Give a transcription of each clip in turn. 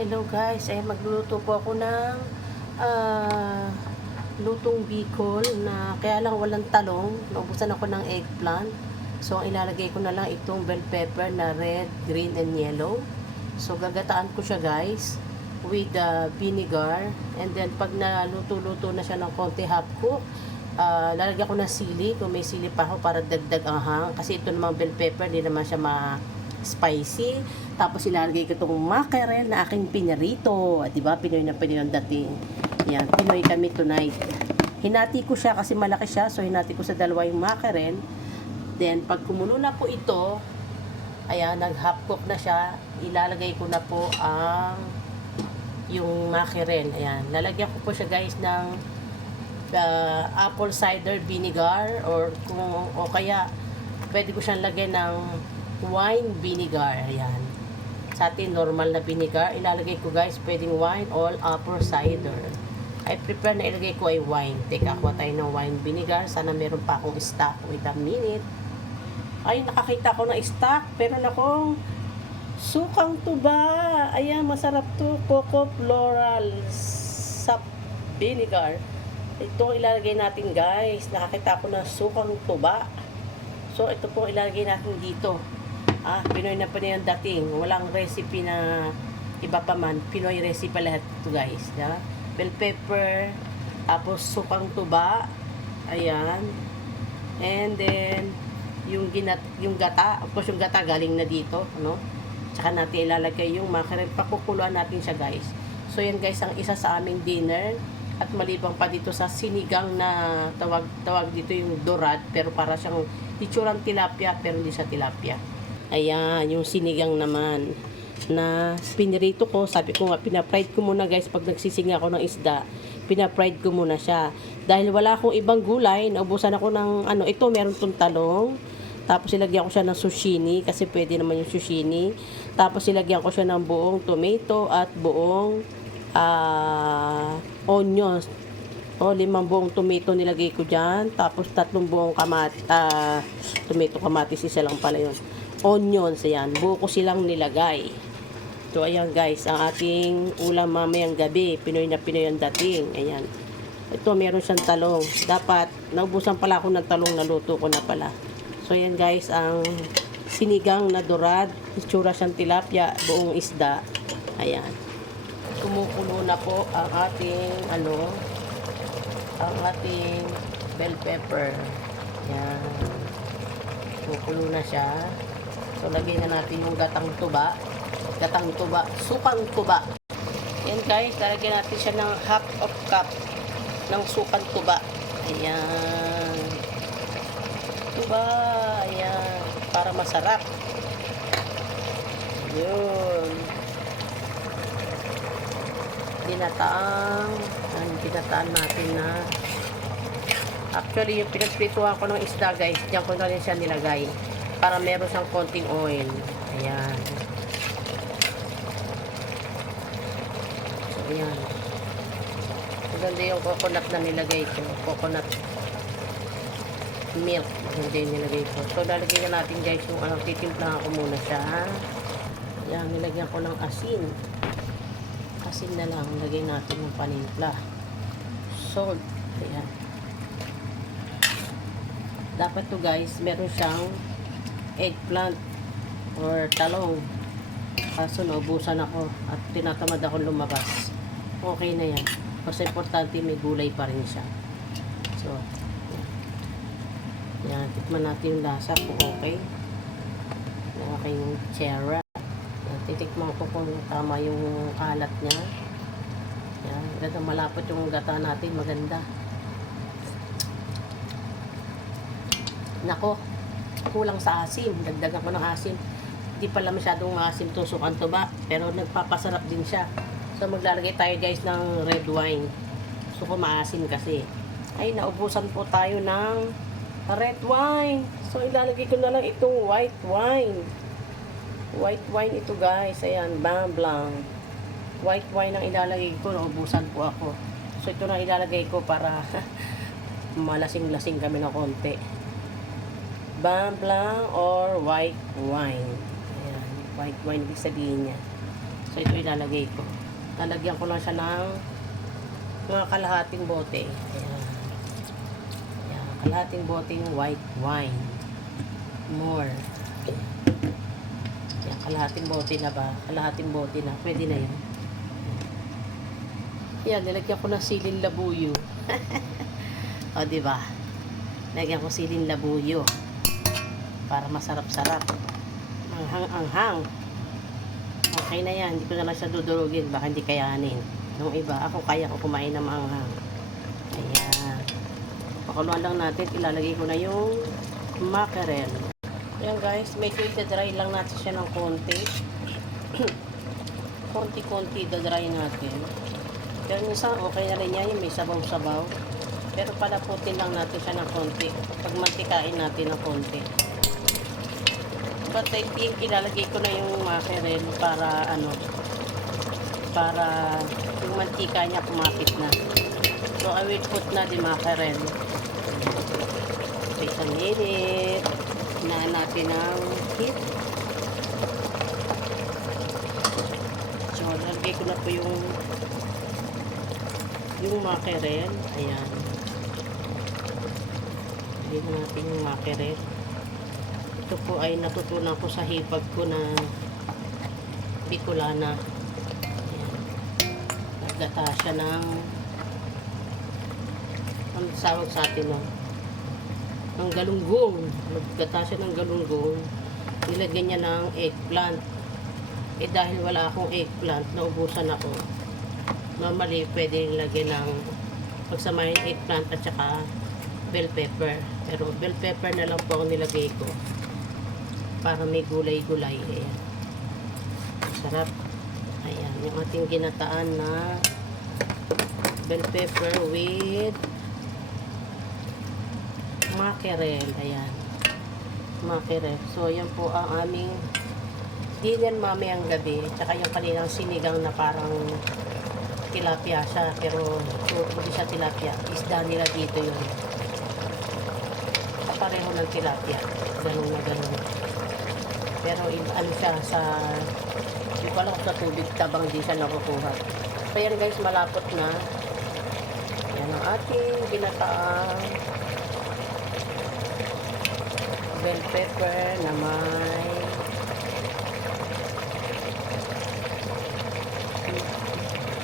Hello guys, ay magluluto po ako ng ah, lutong bicol na kaya lang walang talong. Naubusan ako ng eggplant. So ang ilalagay ko na lang itong bell pepper na red, green, and yellow. So gagataan ko siya guys with vinegar, and then pag naluto-luto na siya ng konti half cook, lalagyan ko ng sili kung may sili pa ako para dagdag ang hang, kasi ito namang bell pepper hindi naman siya spicy. Tapos ilalagay ko itong mackerel na aking pinarito. At diba, Pinoy na Pinoy ang dating. Yan, Pinoy kami tonight. Hinati ko siya kasi malaki siya. So, hinati ko sa dalawa yung mackerel. Then, pag kumulo na po ito, ayan, nag-half cook na siya, ilalagay ko na po ang yung mackerel. Ayan, lalagyan ko po siya guys ng apple cider vinegar o kaya pwede ko siyang lagyan ng wine vinegar. Ayan. Sa atin, normal na vinegar. Ilalagay ko guys, pwedeng wine or apple cider. I prefer na ilagay ko ay wine. Teka, kuha tayo ng wine vinegar. Sana meron pa akong stock. Wait a minute. Ay, nakakita ko ng stock. Meron akong sukang tuba. Ayan, masarap to. Coco floral sap vinegar. Ito ilalagay natin guys. Nakakita ko ng sukang tuba. So, ito po ilalagay natin dito. Pinoy na Pinoy ang dating. Walang recipe na iba pa man. Pinoy recipe lahat ito guys. Yeah? Bell pepper, tapos sukang tuba. Ayan. And then, yung gata. Of course, yung gata galing na dito. Ano? Tsaka natin ilalagay yung mackerel. Pakukuluan natin siya guys. So, yan guys, ang isa sa aming dinner. At malibang pa dito sa sinigang na tawag dito yung dorad. Pero para siyang itsurang tilapia, pero hindi siya tilapia. Ayan, yung sinigang naman na pinirito ko. Sabi ko nga, pinapride ko muna guys pag nagsisinga ako ng isda. Pinapride ko muna siya. Dahil wala akong ibang gulay, naubusan ako ng ito, meron tong talong. Tapos ilagyan ko siya ng zucchini kasi pwede naman yung zucchini. Tapos ilagyan ko siya ng buong tomato at buong onions. 5 buong tomato nilagay ko dyan. Tapos 3 buong tomato kamatis, isa lang pala yun. Onions, ayan. Buo ko silang nilagay. So, ayan guys, ang ating ulam mamayang gabi. Pinoy na Pinoy ang dating. Ayan. Ito, meron siyang talong. Dapat, naubusan pala ako ng talong, naluto ko na pala. So, ayan guys, ang sinigang na dorad. Itsura siyang tilapia, buong isda. Ayan. Kumukulo na po ang ating, ang ating bell pepper. Ayan. Kumukulo na siya. So, lagay na natin yung gatang tuba, sukang tuba. Yan guys, lalagyan natin siya ng half of cup ng sukang tuba. Ayan. Tuba, ayan. Para masarap. Yun. Ginataan natin na. Actually, yung pinagprituhan ko ng isda guys, diyan ko na rin siya nilagay. Para meron siyang konting oil. Ayan. So, ayan. Maganda yung coconut na nilagay ko. Coconut milk. Maganda yung nilagay ko. So, lalagyan na natin guys yung titimplahan ko muna siya. Ayan, nilagyan ko ng asin. Asin na lang. Lagay natin ng panimpla. Salt. Ayan. Dapat to guys, meron siyang eggplant or talong. Kaso naubusan ako at tinatamad ako lumabas. Okay na yan. Kasi importante may gulay pa rin siya. So, yan. Tikman natin yung lasa kung okay. Yung aking tsera. Titikman ko kung tama yung alat niya. Yan. Ganda malapot yung gata natin. Maganda. Nako. Kulang sa asim. Dagdagan ko ng asim. Hindi pala masyadong maasim itong sukang tuba. Pero nagpapasarap din siya. So maglalagay tayo guys ng red wine. Gusto ko maasim kasi. Ay, naubusan po tayo ng red wine. So ilalagay ko na lang itong white wine. White wine ito guys. Ayan, bam blanc. White wine ang ilalagay ko. Naubusan po ako. So ito na ilalagay ko para malasing-lasing kami ng konti. Bam blanc or white wine. Ayan, white wine ibig sabihin niya. So, ito ilalagay ko. Lalagyan ko lang siya ng mga kalahating bote. Ayan. Ayan. Kalahating boteng white wine. More. Ayan. Kalahating bote na ba? Kalahating bote na. Pwede na yan. Ayan. Nilagyan ko ng siling labuyo. O, diba? Lagyan ko siling labuyo. Para masarap-sarap. Anghang-anghang. Okay na yan. Hindi ko na lang siya dudurugin. Baka hindi kayanin. Nung iba, ako kaya ko kumain ng maanghang. Ayan. Pakuluan lang natin. Ilalagay ko na yung mackerel. Ayan guys. Medyo i-dry lang natin siya ng konti. Konti-konti i-dry natin. Pero minsan okay na rin yan. Yung may sabaw-sabaw. Pero palaputin lang natin siya ng konti. Pagmantikain natin ng konti. But I think ilalagay ko na yung mackerel para para yung mantika niya kumapit na. So I will put na the mackerel. So isang minute. Hinaan natin ang heat. So lalagay ko na po yung mackerel. Ayan. Lagyan natin yung mackerel. Ito po ay natutunan ko sa hipag ko na Bicolana. Ayan. Naggata siya ng ang tawag sa atin, no? Ng galunggong. Naggata siya ng galunggong. Nilagyan niya ng eggplant. Eh dahil wala akong eggplant, naubusan ako. Normally, pwede lagyan ng pagsamahin eggplant at saka bell pepper. Pero bell pepper na lang po ang nilagay ko. Para may gulay-gulay. Ayan. Sarap. Ayan. Yung ating ginataan na bell pepper with mackerel. Ayan. Mackerel. So, yan po ang aming dinner mamayang gabi. Tsaka yung kanilang sinigang na parang tilapia siya. Pero, hindi siya tilapia. Isda nila dito yun. Pareho ng tilapia. Ganun na ganun. Pero ano siya sa hindi ko alam sa tubig tabang di siya nakukuha. So yan guys, malapot na. Yan ang ating ginataang bell pepper na may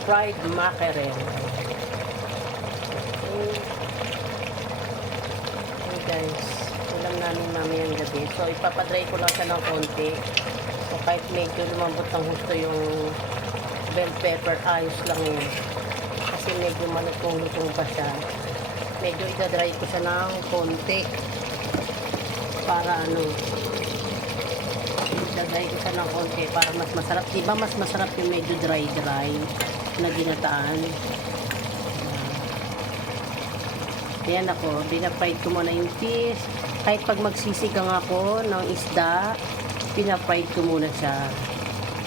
fried mackerel. Okay guys, ulam namin mamayang gabi. So ipapadry ko lang siya ng konti. So kahit medyo lumambot ng gusto yung bell pepper, ayos lang yun. Kasi medyo malutong-lutong pa siya. Medyo idadry ko siya ng konti. Para idadry ko siya ng konti para mas masarap. Diba mas masarap yung medyo dry-dry na ginataan. Ayan ako, pinapried ko muna yung fish. Kahit pag magsisigang ako ng isda, pinapried ko muna siya.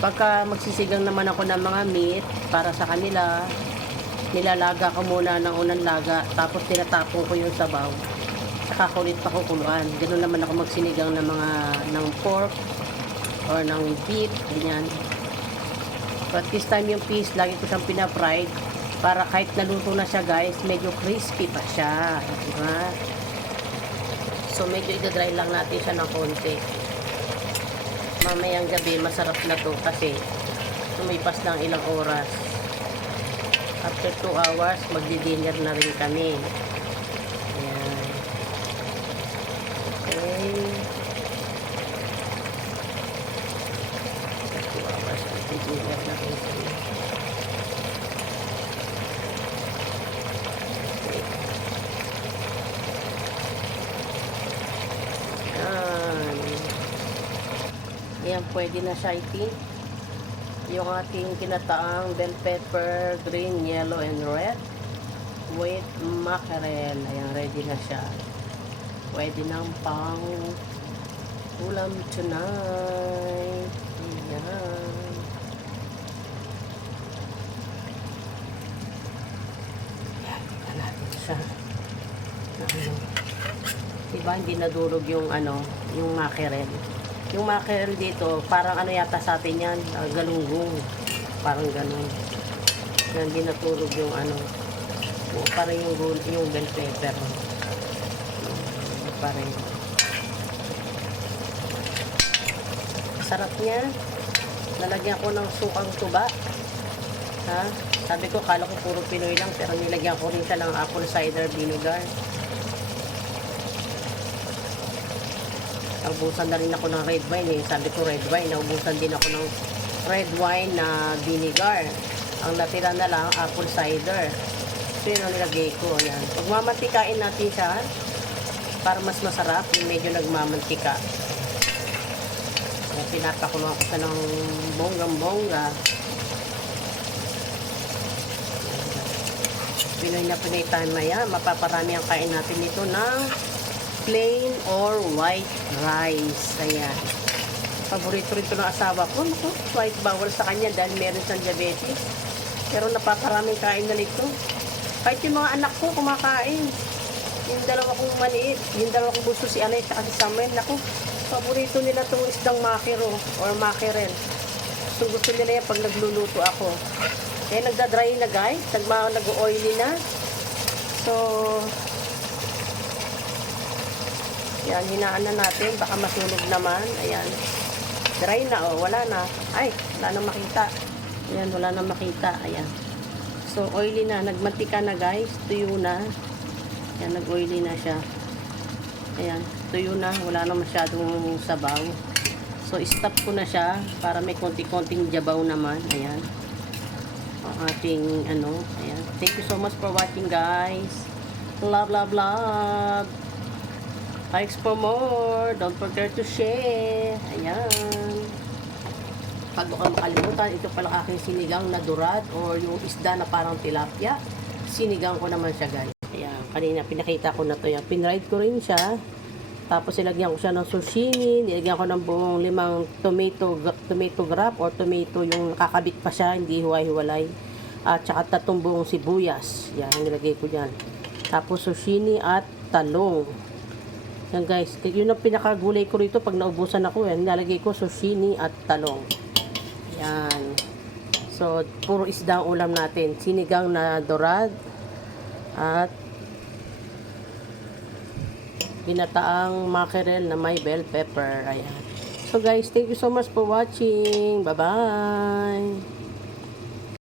Pagka magsisigang naman ako ng mga meat para sa kanila, nilalaga ko muna ng unang laga, tapos tinatapon ko yung sabaw. Saka kulit pa kukuluan. Ganun naman ako magsinigang ng pork or ng beef, ganyan. But this time yung fish, lagi ko siyang pinapried. Para kahit naluto na siya guys, medyo crispy pa siya. Diba? So medyo idadry lang natin siya ng konti. Mamayang gabi, masarap na to kasi tumipas ng ilang oras. After 2 hours, magdi-dinner na rin kami. Ayan. Okay. 2 hours, magdi-dinner na rin kami. Ayan, pwede na siya, I think. Yung ating kinataang bell pepper, green, yellow, and red with mackerel. Ayan, ready na siya. Pwede nang pang ulam tonight. Ayan. Ayan, ito natin siya. Diba, hindi nadurog yung yung mackerel. Yung mackerel dito, parang yata sa atin yan, galunggong. Parang ganun. Yan, hindi naturog yung ano. Parang yung bell pepper. Parang sarap niya. Nalagyan ko ng sukang tuba. Ha? Sabi ko, kala ko puro Pinoy lang, pero nilagyan ko rin siya ng apple cider vinegar. Naubusan na rin ako ng red wine eh. Sabi ko red wine, naubusan din ako ng red wine na vinegar. Ang natira na lang, apple cider. So yun ang nilagay ko. Ayan. Pagmamantikain natin siya, para mas masarap, yung medyo nagmamantika. Ayan, pinapakuloan ko siya ng bonggang-bongga. Pinoy na Pinoy time na yan. Mapaparami ang kain natin nito ng plain or white rice. Ayan. Paborito rin ito ng asawa ko. White bawal sa kanya dahil meron siyang diabetes. Pero napaparaming kain na nito. Kahit yung mga anak ko kumakain. Yung dalawa kong maliit. Yung dalawa kong gusto si Anay at si Samuel. Naku, paborito nila itong isdang makero or makerel. Gusto nila yan pag nagluluto ako. Kaya nagda-dry na guys. Nag-oily na. So, yan, hinaan na natin. Baka masunog naman. Ayan. Dry na, oh. Wala na. Ay, wala na makita. Ayan, wala na makita. Ayan. So, oily na. Nagmantika na guys. Tuyo na. Ayan, nag-oily na siya. Ayan, tuyo na. Wala na masyadong sabaw. So, stop ko na siya para may konti-konting jabaw naman. Ayan. Ang ating, ano. Ayan. Thank you so much for watching guys. Love, love, love. Thanks for more. Don't forget to share. Ayan. Pag ka makalimutan, ito pala aking sinigang na dorad or yung isda na parang tilapia. Sinigang ko naman siya guys. Ayan. Kanina pinakita ko na to yan. Pinride ko rin siya. Tapos ilagyan ko siya ng sushini. Nilagyan ko ng buong 5 tomato wrap or tomato yung nakakabit pa siya. Hindi huway-huwalay. At saka 3 buong sibuyas. Yan. Nilagay ko dyan. Tapos sushini at talong. Yan guys, yun ang pinakagulay ko rito pag naubusan ako yan. Nilalagay ko sushini at talong. Yan. So, puro isda ang ulam natin. Sinigang na dorad at binataang mackerel na may bell pepper. Ayan. So guys, thank you so much for watching. Bye-bye.